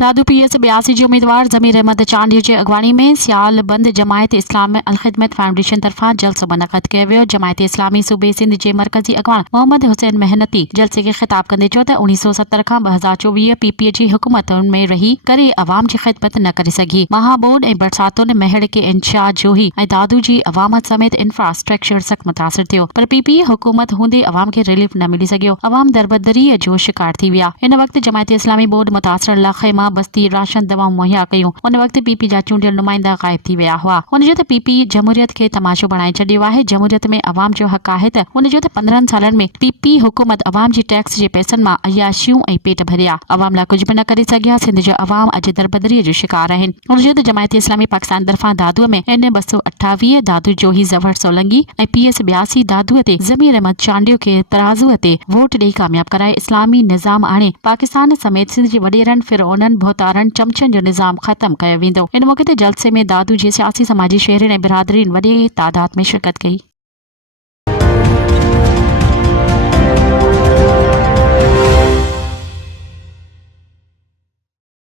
दादू PS 82 जे उम्मीदवार ज़मीर अहमद चांडिया जी अगवानी में सियालबंद जमायत इस्लाम अलखिदमत फाउंडेशन तरफा जलसो मुनक़द कयो वियो। जमायत इस्लामी सूबे सिंध जे मरकज़ी अगवान मोहम्मद हुसैन मेहनती जलसे खे ख़िताब कंदे चयो त 1970 खां 2024 PPA जी हुकूमत में रही करे अवाम जी ख़िदमत न करे सघी। महाबोड ऐं बरसातुनि महड़ के इंचार्ज जोही ऐं दादू जी अवामत समेत इंफ्रास्ट्रक्चर सख्त मुतासिर थियो, पर PPA हुकूमत हूंदे अवाम खे रिलीफ न मिली सघियो। अवाम दरबदरीअ जो शिकार थी विया। इन वक्त जमायत इस्लामी बोर्ड मुतासिर इलाक़े मां बस्ती राशन दवाऊं मुहैया कयूं। उन वक्त PP जा चूंडियल नुमाइंदा गायब थी विया हुआ। हुनजो त PP जमहूरियत खे तमाशो बणाए छॾियो आहे। जमहूरियत में अवाम जो हक़ आहे त हुनजो त 15 सालनि में PP हुकूमत अवाम जी टैक्स जे पैसनि मां अयाशियूं ऐं पेट भरिया। अवाम लाइ कुझु बि न करे सघिया। सिंध जो अवाम अॼु दरबदरीअ जो शिकार आहिनि। हुनजो त जमायत इस्लामी पाकिस्तान तरफ़ां दादूअ में N 228 दादू जोही ज़फर सोलंगी ऐं PS 82 दादूअ ते ज़मीर अहमद चांडियो खे तराज़ूअ ते वोट ॾेई कामयाब कराए इस्लामी निज़ाम आणे पाकिस्तान समेत सिंध जे वॾेरनि फिरौननि भोतारनि चमचनि जो निज़ाम ख़त्म कयो वेंदो। इन मौक़े ते जलसे में दादू जे सियासी समाजी शहरियुनि ऐं बिरादरीन वॾे तादाद में शिरकत कई।